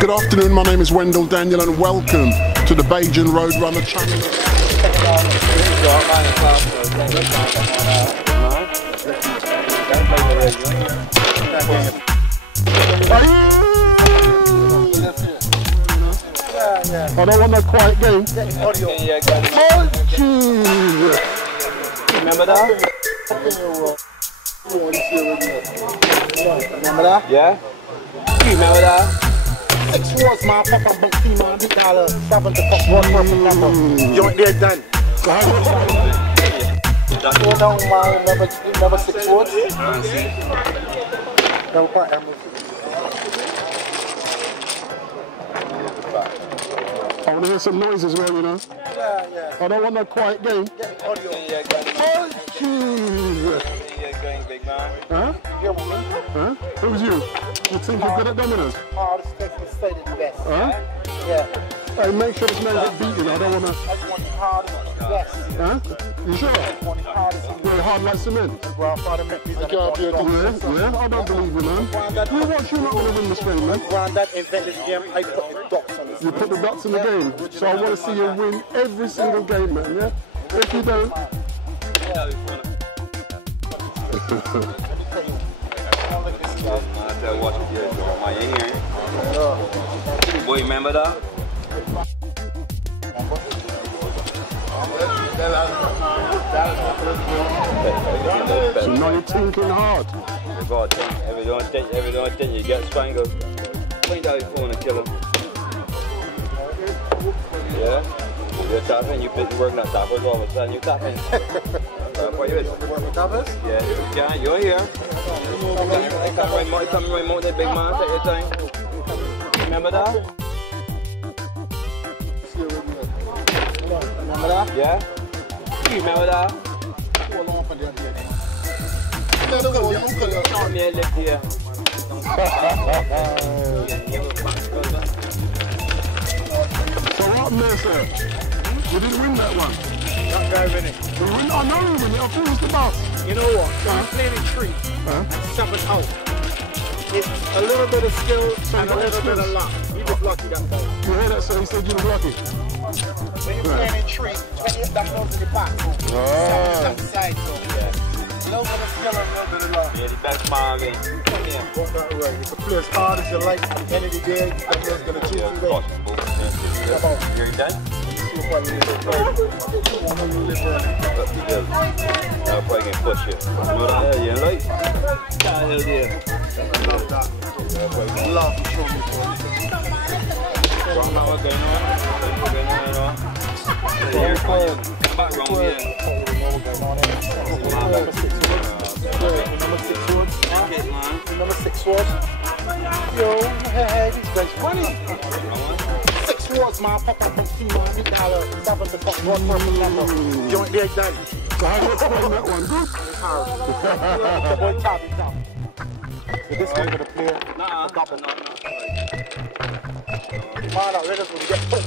Good afternoon, my name is Wendell Daniel and welcome to the Bajan Roadrunner channel. I don't want no quiet game. Remember that? Remember that? Yeah? You remember that? 6 words, man. Papa bank team, man. Big dollar. 7 to pop 1 perfect number. Joint there done. That one down, man. Remember 6 words? Don't quite have I want to hear some noise as well, you know. Yeah. I don't want no quiet game. Get audio. Going big man. Huh? Huh? Who's you? You think you're good at dominoes? Hardest thing to say the best. Huh? Yeah. Hey, make sure this man get beaten. I don't want to. I just want the hardest best. Huh? You sure? I want the hardest. You're hard like cement. Grandfather met me. Yeah, I don't believe you, man. You watch, you're not going to win this game, man. Granddad invented the game. I put the dots on it. You put the dots in the game. So I want to see you win every single game, man, yeah? If you don't... Boy, remember that? So now you're thinking hard. Every don't think you get strangled. Point out your phone and kill him. Yeah? You're tapping, you working at tappers all the time, you tapping. What you is? Work with tappers? Yeah, you're here. Come right mouth that big man, take your time. Remember that? Remember that? Yeah? You remember that? Show me a lip here. So what, Mercer? You didn't win that one. That guy winning. You win? Oh, no, you win it. I thought it was the boss. You know what? So I'm playing in 3 and 7 out. It's a little bit of skill and a little bit of luck. He was lucky that time. You heard that, so he said you were lucky. When you're playing in 3, 28 that goes to the back. So side to side, so yeah. A little bit of skill and a little bit of luck. Yeah, the best man again. Walk that way. You can play as hard as you like. At the end of the day, that's what's going to choose you there. You're done? You'll probably live there. I'll probably get push you. You know that? Yeah, like? Hell yeah. Love that. Love to show me for it. What's going on? You're quiet. Come back round here. Number 6 words. Yo, hey, these guys funny. 6 words, man. Papa bank team, man. Big dollar. 7 to pop 1 perfect number. Joint there done. So how do you explain that one? Good? The boy top. So this one gonna play a couple. Man, that letters will get put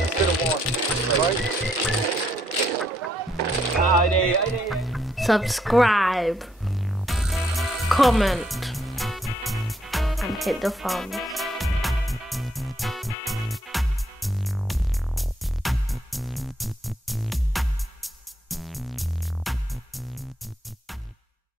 instead of 1, right? Subscribe, comment, and hit the thumbs.